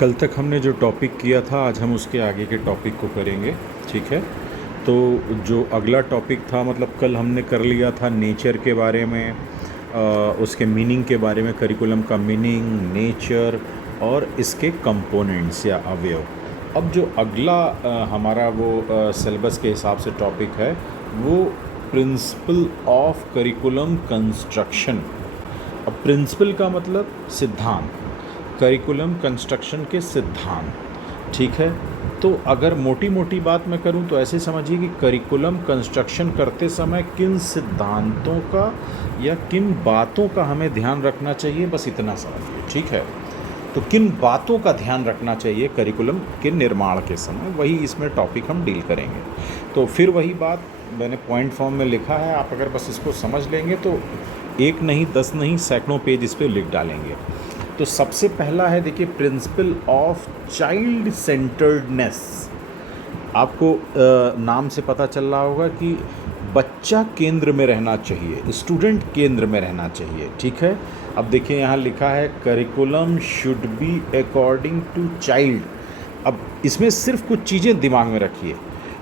कल तक हमने जो टॉपिक किया था आज हम उसके आगे के टॉपिक को करेंगे। ठीक है। तो जो अगला टॉपिक था मतलब कल हमने कर लिया था नेचर के बारे में, उसके मीनिंग के बारे में, करिकुलम का मीनिंग, नेचर और इसके कंपोनेंट्स या अवयव। अब जो अगला हमारा वो सिलेबस के हिसाब से टॉपिक है वो प्रिंसिपल ऑफ करिकुलम कंस्ट्रक्शन। अब प्रिंसिपल का मतलब सिद्धांत, करिकुलम कंस्ट्रक्शन के सिद्धांत। ठीक है। तो अगर मोटी मोटी बात मैं करूं तो ऐसे समझिए कि करिकुलम कंस्ट्रक्शन करते समय किन सिद्धांतों का या किन बातों का हमें ध्यान रखना चाहिए, बस इतना समझिए। ठीक है। तो किन बातों का ध्यान रखना चाहिए करिकुलम के निर्माण के समय, वही इसमें टॉपिक हम डील करेंगे। तो फिर वही बात मैंने पॉइंट फॉर्म में लिखा है, आप अगर बस इसको समझ लेंगे तो एक नहीं 10 नहीं सैकड़ों पेज इस पर लिख डालेंगे। तो सबसे पहला है देखिए प्रिंसिपल ऑफ चाइल्ड सेंटर्डनेस। आपको नाम से पता चल रहा होगा कि बच्चा केंद्र में रहना चाहिए, स्टूडेंट केंद्र में रहना चाहिए। ठीक है। अब देखिए यहाँ लिखा है curriculum should be according to child. अब इसमें सिर्फ कुछ चीज़ें दिमाग में रखिए,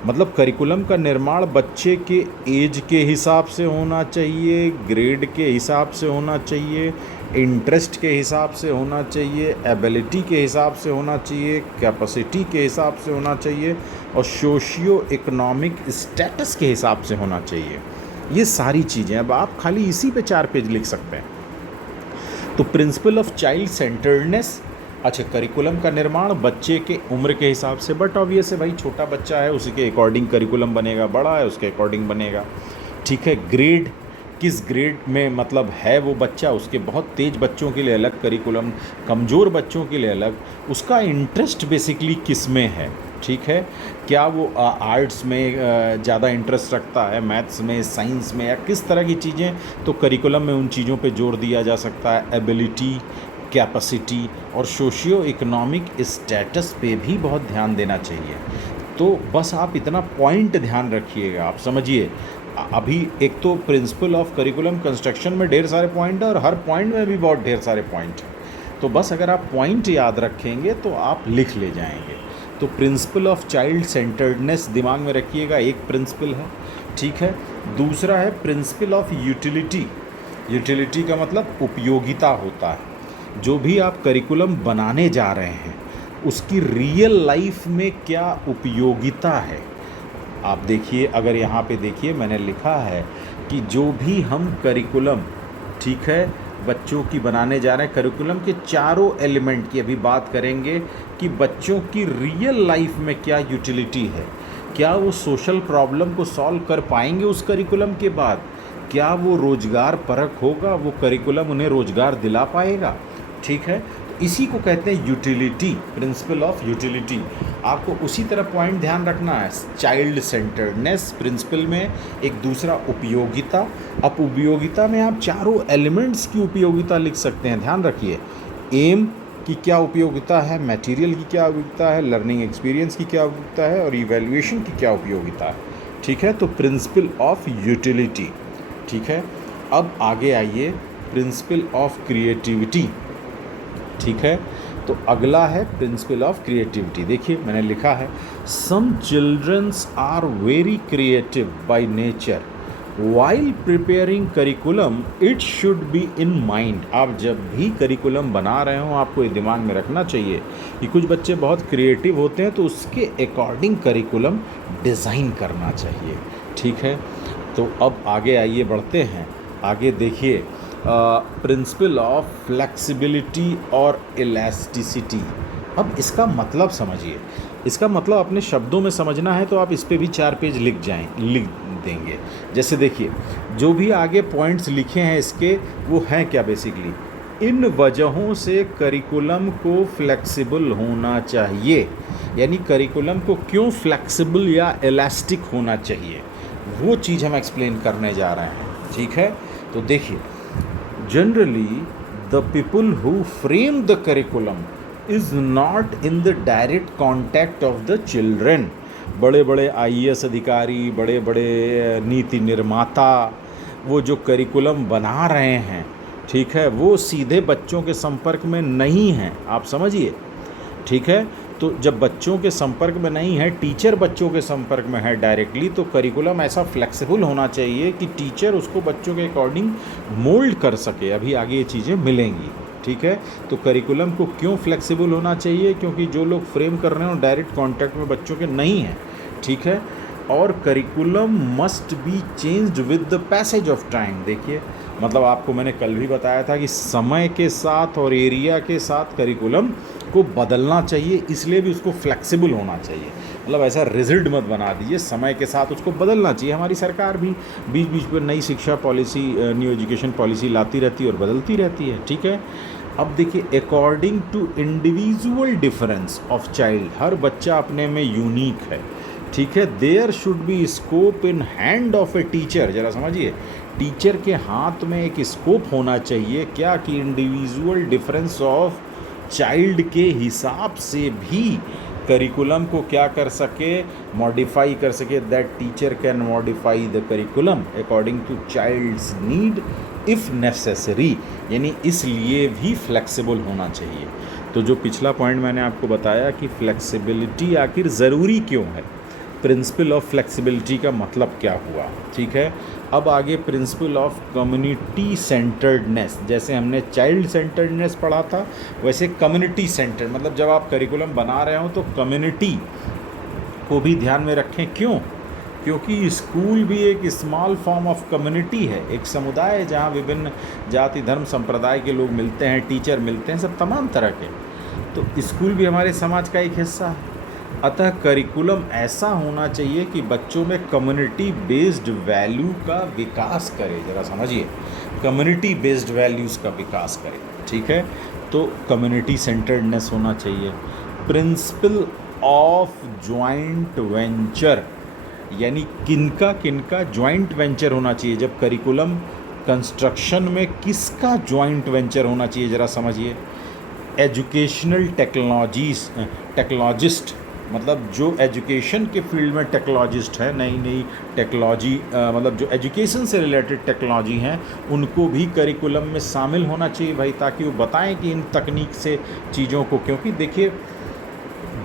मतलब करिकुलम का निर्माण बच्चे के एज के हिसाब से होना चाहिए, ग्रेड के हिसाब से होना चाहिए, इंटरेस्ट के हिसाब से होना चाहिए, एबिलिटी के हिसाब से होना चाहिए, कैपेसिटी के हिसाब से होना चाहिए और सोशियो इकोनॉमिक स्टेटस के हिसाब से होना चाहिए। ये सारी चीज़ें अब आप खाली इसी पे 4 पेज लिख सकते हैं। तो प्रिंसिपल ऑफ चाइल्ड सेंटर्डनेस, अच्छा करिकुलम का निर्माण बच्चे के उम्र के हिसाब से, बट ऑब्वियस है भाई छोटा बच्चा है उसी के अकॉर्डिंग करिकुलम बनेगा, बड़ा है उसके अकॉर्डिंग बनेगा। ठीक है। ग्रेड, किस ग्रेड में मतलब है वो बच्चा, उसके बहुत तेज बच्चों के लिए अलग करिकुलम, कमज़ोर बच्चों के लिए अलग, उसका इंटरेस्ट बेसिकली किस में है। ठीक है। क्या वो आर्ट्स में ज़्यादा इंटरेस्ट रखता है, मैथ्स में, साइंस में, या किस तरह की चीज़ें, तो करिकुलम में उन चीज़ों पे जोर दिया जा सकता है। एबिलिटी, कैपेसिटी और सोशियो इकोनॉमिक स्टेटस पे भी बहुत ध्यान देना चाहिए। तो बस आप इतना पॉइंट ध्यान रखिएगा, आप समझिए। अभी एक तो प्रिंसिपल ऑफ करिकुलम कंस्ट्रक्शन में ढेर सारे पॉइंट है और हर पॉइंट में भी बहुत ढेर सारे पॉइंट हैं। तो बस अगर आप पॉइंट याद रखेंगे तो आप लिख ले जाएंगे। तो प्रिंसिपल ऑफ चाइल्ड सेंटर्डनेस दिमाग में रखिएगा, एक प्रिंसिपल है। ठीक है। दूसरा है प्रिंसिपल ऑफ यूटिलिटी। यूटिलिटी का मतलब उपयोगिता होता है। जो भी आप करिकुलम बनाने जा रहे हैं उसकी रियल लाइफ में क्या उपयोगिता है। आप देखिए, अगर यहाँ पे देखिए मैंने लिखा है कि जो भी हम करिकुलम, ठीक है, बच्चों की बनाने जा रहे हैं, करिकुलम के चारों एलिमेंट की अभी बात करेंगे कि बच्चों की रियल लाइफ में क्या यूटिलिटी है, क्या वो सोशल प्रॉब्लम को सॉल्व कर पाएंगे उस करिकुलम के बाद, क्या वो रोज़गार परक होगा, वो करिकुलम उन्हें रोज़गार दिला पाएगा। ठीक है। तो इसी को कहते हैं यूटिलिटी, प्रिंसिपल ऑफ यूटिलिटी। आपको उसी तरह पॉइंट ध्यान रखना है। चाइल्ड सेंटर्डनेस प्रिंसिपल में एक दूसरा उपयोगिता। अब उपयोगिता में आप चारों एलिमेंट्स की उपयोगिता लिख सकते हैं, ध्यान रखिए। एम की क्या उपयोगिता है, मटेरियल की क्या उपयोगिता है, लर्निंग एक्सपीरियंस की क्या उपयोगिता है और इवैल्यूएशन की क्या उपयोगिता है। ठीक है। तो प्रिंसिपल ऑफ यूटिलिटी। ठीक है। अब आगे आइए प्रिंसिपल ऑफ क्रिएटिविटी। ठीक है। तो अगला है प्रिंसिपल ऑफ क्रिएटिविटी। देखिए मैंने लिखा है some childrens are very creative by nature while preparing curriculum it should be in mind. आप जब भी करिकुलम बना रहे हो आपको ये दिमाग में रखना चाहिए कि कुछ बच्चे बहुत क्रिएटिव होते हैं तो उसके अकॉर्डिंग करिकुलम डिज़ाइन करना चाहिए। ठीक है। तो अब आगे आइए, बढ़ते हैं आगे। देखिए प्रिंसिपल ऑफ फ्लेक्सिबिलिटी और इलास्टिसिटी। अब इसका मतलब समझिए, इसका मतलब अपने शब्दों में समझना है तो आप इस पे भी 4 पेज लिख देंगे। जैसे देखिए जो भी आगे पॉइंट्स लिखे हैं इसके, वो हैं क्या बेसिकली, इन वजहों से करिकुलम को फ्लेक्सिबल होना चाहिए, यानी करिकुलम को क्यों फ्लेक्सिबल या इलास्टिक होना चाहिए, वो चीज़ हम एक्सप्लेन करने जा रहे हैं। ठीक है। तो देखिए generally the people who frame the curriculum is not in the direct contact of the children। बड़े बड़े आईएएस अधिकारी, बड़े बड़े नीति निर्माता, वो जो करिकुलम बना रहे हैं, ठीक है, वो सीधे बच्चों के संपर्क में नहीं हैं, आप समझिए। ठीक है। तो जब बच्चों के संपर्क में नहीं है, टीचर बच्चों के संपर्क में है डायरेक्टली, तो करिकुलम ऐसा फ्लेक्सिबल होना चाहिए कि टीचर उसको बच्चों के अकॉर्डिंग मोल्ड कर सके। अभी आगे ये चीज़ें मिलेंगी, ठीक है। तो करिकुलम को क्यों फ्लेक्सिबल होना चाहिए? क्योंकि जो लोग फ्रेम कर रहे हैं डायरेक्ट कांटेक्ट में बच्चों के नहीं हैं, ठीक है। और curriculum must be changed with the passage of time. देखिए, मतलब आपको मैंने कल भी बताया था कि समय के साथ और एरिया के साथ करिकुलम को बदलना चाहिए, इसलिए भी उसको फ्लेक्सिबल होना चाहिए। मतलब ऐसा रिजिड मत बना दीजिए, समय के साथ उसको बदलना चाहिए। हमारी सरकार भी बीच बीच में नई शिक्षा पॉलिसी, न्यू एजुकेशन पॉलिसी लाती रहती है और बदलती रहती है, ठीक है। अब देखिए, according to individual difference of child, हर बच्चा अपने में यूनिक है, ठीक है। There should be scope in hand of a teacher. ज़रा समझिए, टीचर के हाथ में एक स्कोप होना चाहिए, क्या कि इंडिविजुअल डिफरेंस ऑफ चाइल्ड के हिसाब से भी करिकुलम को क्या कर सके, मॉडिफाई कर सके। That teacher can modify the curriculum according to child's need if necessary, यानी इसलिए भी फ्लेक्सिबल होना चाहिए। तो जो पिछला पॉइंट मैंने आपको बताया कि फ्लेक्सिबिलिटी आखिर ज़रूरी क्यों है, प्रिंसिपल ऑफ फ्लेक्सिबिलिटी का मतलब क्या हुआ, ठीक है। अब आगे प्रिंसिपल ऑफ कम्युनिटी सेंटर्डनेस। जैसे हमने चाइल्ड सेंटर्डनेस पढ़ा था, वैसे कम्युनिटी सेंटर्ड, मतलब जब आप करिकुलम बना रहे हो तो कम्युनिटी को भी ध्यान में रखें। क्यों? क्योंकि स्कूल भी एक स्मॉल फॉर्म ऑफ कम्युनिटी है, एक समुदाय है जहाँ विभिन्न जाति धर्म संप्रदाय के लोग मिलते हैं, टीचर मिलते हैं, सब तमाम तरह के। तो स्कूल भी हमारे समाज का एक हिस्सा है। अतः करिकुलम ऐसा होना चाहिए कि बच्चों में कम्युनिटी बेस्ड वैल्यू का विकास करे। ज़रा समझिए, कम्युनिटी बेस्ड वैल्यूज़ का विकास करे, ठीक है। तो कम्युनिटी सेंटर्डनेस होना चाहिए। प्रिंसिपल ऑफ जॉइंट वेंचर, यानी किनका जॉइंट वेंचर होना चाहिए। जब करिकुलम कंस्ट्रक्शन में किसका जॉइंट वेंचर होना चाहिए, ज़रा समझिए। एजुकेशनल टेक्नोलॉजिस्ट, मतलब जो एजुकेशन के फील्ड में टेक्नोलॉजिस्ट हैं, नई नई टेक्नोलॉजी, मतलब जो एजुकेशन से रिलेटेड टेक्नोलॉजी हैं, उनको भी करिकुलम में शामिल होना चाहिए भाई, ताकि वो बताएं कि इन तकनीक से चीज़ों को, क्योंकि देखिए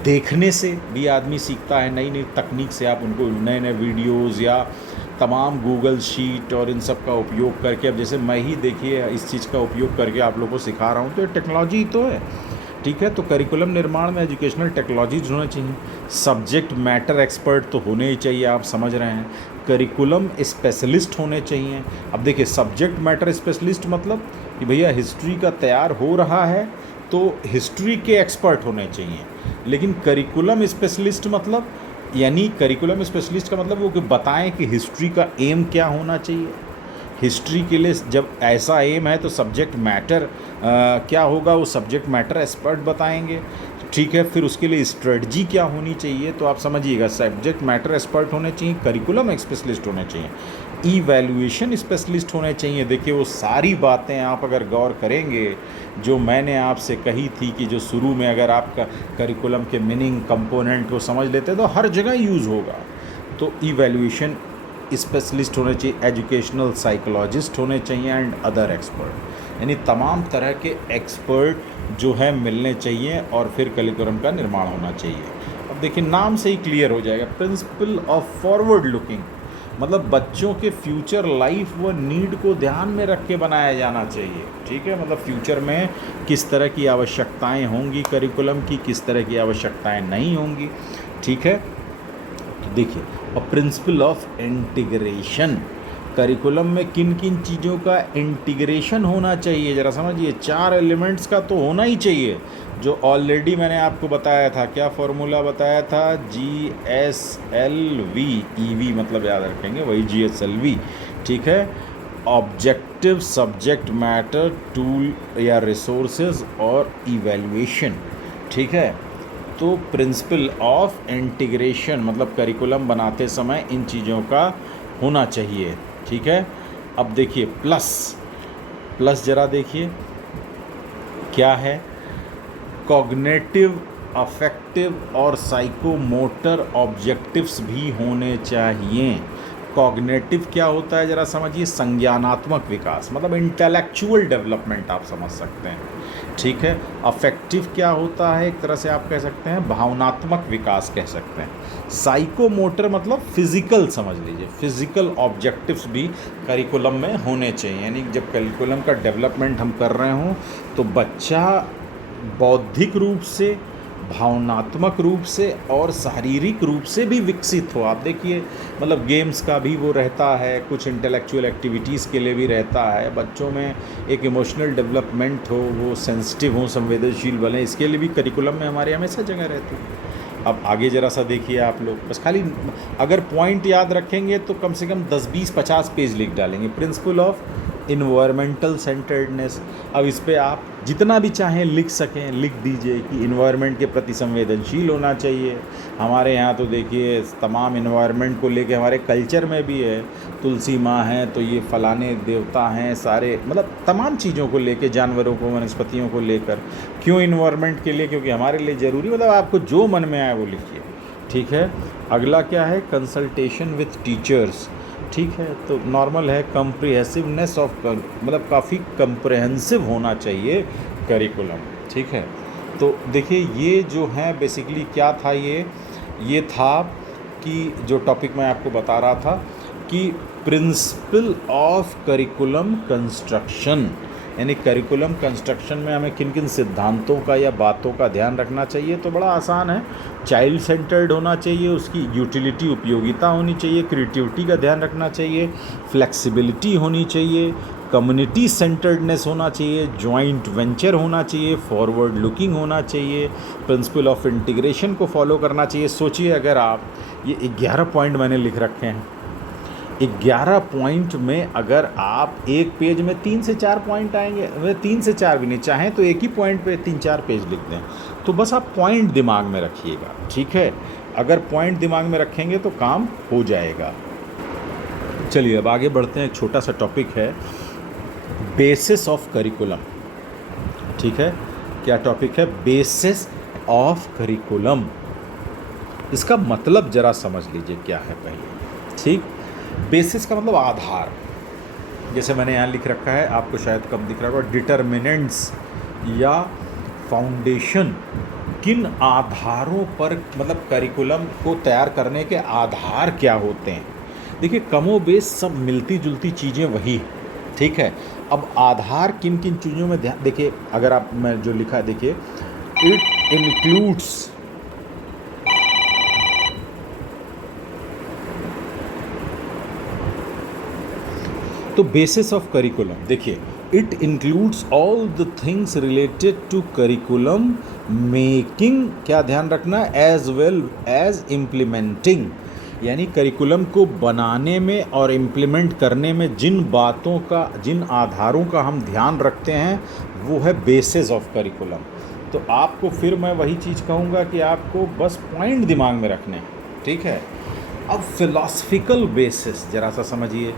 देखने से भी आदमी सीखता है, नई नई तकनीक से आप उनको नए नए वीडियोज़ या तमाम गूगल शीट और इन सब का उपयोग करके, अब जैसे मैं ही देखिए इस चीज़ का उपयोग करके आप लोगों को सिखा रहा हूँ, तो ये टेक्नोलॉजी ही तो है, ठीक है। तो करिकुलम निर्माण में एजुकेशनल टेक्नोलॉजीज होना चाहिए। सब्जेक्ट मैटर एक्सपर्ट तो होने ही चाहिए, आप समझ रहे हैं। करिकुलम स्पेशलिस्ट होने चाहिए। अब देखिए, सब्जेक्ट मैटर स्पेशलिस्ट मतलब कि भैया हिस्ट्री का तैयार हो रहा है तो हिस्ट्री के एक्सपर्ट होने चाहिए। लेकिन करिकुलम स्पेशलिस्ट मतलब, यानी करिकुलम स्पेशलिस्ट का मतलब वो कि बताएं कि हिस्ट्री का एम क्या होना चाहिए। हिस्ट्री के लिए जब ऐसा एम है तो सब्जेक्ट मैटर क्या होगा, वो सब्जेक्ट मैटर एक्सपर्ट बताएंगे, ठीक है। फिर उसके लिए स्ट्रेटजी क्या होनी चाहिए, तो आप समझिएगा, सब्जेक्ट मैटर एक्सपर्ट होने चाहिए, करिकुलम स्पेशलिस्ट होने चाहिए, इवैल्यूएशन स्पेशलिस्ट होने चाहिए। देखिए, वो सारी बातें आप अगर गौर करेंगे जो मैंने आपसे कही थी कि जो शुरू में अगर आपका करिकुलम के मीनिंग कंपोनेंट को समझ लेते तो हर जगह यूज़ होगा। तो इवैल्यूएशन स्पेशलिस्ट होने चाहिए, एजुकेशनल साइकोलॉजिस्ट होने चाहिए एंड अदर एक्सपर्ट, यानी तमाम तरह के एक्सपर्ट जो है मिलने चाहिए और फिर करिकुलम का निर्माण होना चाहिए। अब देखिए, नाम से ही क्लियर हो जाएगा, प्रिंसिपल ऑफ फॉरवर्ड लुकिंग, मतलब बच्चों के फ्यूचर लाइफ व नीड को ध्यान में रख के बनाया जाना चाहिए, ठीक है। मतलब फ्यूचर में किस तरह की आवश्यकताएं होंगी करिकुलम की, किस तरह की आवश्यकताएं नहीं होंगी, ठीक है। तो देखिए, और प्रिंसिपल ऑफ इंटीग्रेशन, करिकुलम में किन किन चीज़ों का इंटीग्रेशन होना चाहिए, ज़रा समझिए। 4 एलिमेंट्स का तो होना ही चाहिए, जो ऑलरेडी मैंने आपको बताया था। क्या फॉर्मूला बताया था? GSLV, EV मतलब याद रखेंगे, वही GSLV, ठीक है। ऑब्जेक्टिव, सब्जेक्ट मैटर, टूल या रिसोर्सेज और इवैल्यूएशन, ठीक है। तो प्रिंसिपल ऑफ इंटीग्रेशन मतलब करिकुलम बनाते समय इन चीज़ों का होना चाहिए, ठीक है। अब देखिए, प्लस ज़रा देखिए क्या है। कॉग्निटिव, अफेक्टिव और साइकोमोटर ऑब्जेक्टिव्स भी होने चाहिए। कॉग्निटिव क्या होता है, ज़रा समझिए, संज्ञानात्मक विकास, मतलब इंटेलेक्चुअल डेवलपमेंट आप समझ सकते हैं। ठीक है। अफेक्टिव क्या होता है, एक तरह से आप कह सकते हैं भावनात्मक विकास कह सकते हैं। साइकोमोटर मतलब फिजिकल, समझ लीजिए फिजिकल ऑब्जेक्टिव्स भी करिकुलम में होने चाहिए। यानी जब करिकुलम का डेवलपमेंट हम कर रहे हों तो बच्चा बौद्धिक रूप से, भावनात्मक रूप से और शारीरिक रूप से भी विकसित हो। आप देखिए मतलब गेम्स का भी वो रहता है, कुछ इंटेलेक्चुअल एक्टिविटीज़ के लिए भी रहता है। बच्चों में एक इमोशनल डेवलपमेंट हो, वो सेंसिटिव हो, संवेदनशील बने, इसके लिए भी करिकुलम में हमारे हमेशा जगह रहती है। अब आगे ज़रा सा देखिए आप लोग, बस खाली अगर पॉइंट याद रखेंगे तो कम से कम 10, 20, 50 पेज लिख डालेंगे। प्रिंसिपल ऑफ इन्वायरमेंटल सेंटर्डनेस, अब इस पे आप जितना भी चाहें लिख सकें लिख दीजिए कि इन्वायरमेंट के प्रति संवेदनशील होना चाहिए। हमारे यहाँ तो देखिए तमाम इन्वायरमेंट को लेके हमारे कल्चर में भी है, तुलसी माँ हैं तो ये फलाने देवता हैं, सारे मतलब तमाम चीज़ों को लेके, जानवरों को, वनस्पतियों को लेकर। क्यों इन्वायरमेंट के लिए? क्योंकि हमारे लिए ज़रूरी, मतलब आपको जो मन में आए वो लिखिए, ठीक है। अगला क्या है, कंसल्टेशन विथ टीचर्स, ठीक है। तो नॉर्मल है कम्प्रिहेंसिवनेस ऑफ, मतलब काफ़ी कम्प्रहेंसिव होना चाहिए करिकुलम, ठीक है। तो देखिए ये जो है बेसिकली क्या था, ये था कि जो टॉपिक मैं आपको बता रहा था कि प्रिंसिपल ऑफ करिकुलम कंस्ट्रक्शन, यानी करिकुलम कंस्ट्रक्शन में हमें किन किन सिद्धांतों का या बातों का ध्यान रखना चाहिए। तो बड़ा आसान है, चाइल्ड सेंटर्ड होना चाहिए, उसकी यूटिलिटी, उपयोगिता होनी चाहिए, क्रिएटिविटी का ध्यान रखना चाहिए, फ्लेक्सिबिलिटी होनी चाहिए, कम्युनिटी सेंटर्डनेस होना चाहिए, जॉइंट वेंचर होना चाहिए, फॉरवर्ड लुकिंग होना चाहिए, प्रिंसिपल ऑफ इंटीग्रेशन को फॉलो करना चाहिए। सोचिए अगर आप ये 11 पॉइंट मैंने लिख रखे हैं, 11 पॉइंट में अगर आप एक पेज में 3 से 4 पॉइंट आएंगे, वे 3 से 4 भी नहीं, चाहें तो एक ही पॉइंट पे 3-4 पेज लिख दें। तो बस आप पॉइंट दिमाग में रखिएगा, ठीक है। अगर पॉइंट दिमाग में रखेंगे तो काम हो जाएगा। चलिए अब आगे बढ़ते हैं। एक छोटा सा टॉपिक है, बेसिस ऑफ करिकुलम, ठीक है। क्या टॉपिक है? Basis of curriculum. इसका मतलब ज़रा समझ लीजिए क्या है पहले, ठीक। बेसिस का मतलब आधार, जैसे मैंने यहाँ लिख रखा है, आपको शायद कम दिख रहा होगा, डिटरमिनेंट्स या फाउंडेशन। किन आधारों पर, मतलब करिकुलम को तैयार करने के आधार क्या होते हैं। देखिए कमोबेश सब मिलती जुलती चीज़ें वही, ठीक है। अब आधार किन किन चीज़ों में ध्यान, देखिए अगर आप, मैं जो लिखा है देखिए, इट इंक्लूड्स, तो बेसिस ऑफ करिकुलम देखिए, it includes all the things related to curriculum making, क्या ध्यान रखना, एज वेल एज इम्प्लीमेंटिंग। यानी करिकुलम को बनाने में और इम्प्लीमेंट करने में जिन बातों का, जिन आधारों का हम ध्यान रखते हैं वो है बेसिस ऑफ करिकुलम। तो आपको फिर मैं वही चीज़ कहूँगा कि आपको बस पॉइंट दिमाग में रखने हैं, ठीक है। अब फिलॉसफिकल बेसिस ज़रा सा समझिए,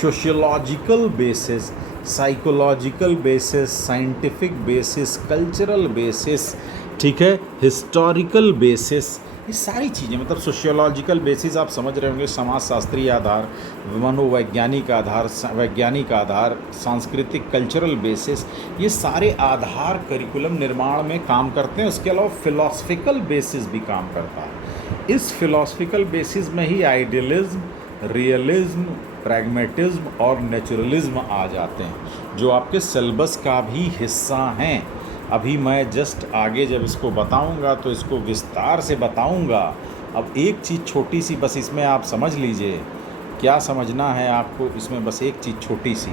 sociological basis, psychological basis, scientific basis, cultural basis, ठीक है, हिस्टोरिकल बेसिस, ये सारी चीज़ें, मतलब सोशियोलॉजिकल बेसिस आप समझ रहे होंगे, समाजशास्त्रीय आधार, मनोवैज्ञानिक आधार, वैज्ञानिक आधार, सांस्कृतिक कल्चरल बेसिस, ये सारे आधार करिकुलम निर्माण में काम करते हैं। उसके अलावा फिलॉसफिकल बेसिस भी काम करता है। इस फिलॉसफिकल बेसिस में ही आइडियलिज्म, रियलिज्म, प्रैग्मेटिज्म और नेचुरलिज्म आ जाते हैं, जो आपके सिलेबस का भी हिस्सा हैं। अभी मैं जस्ट आगे जब इसको बताऊंगा तो इसको विस्तार से बताऊंगा। अब एक चीज़ छोटी सी बस इसमें आप समझ लीजिए, क्या समझना है आपको इसमें, बस एक चीज़ छोटी सी,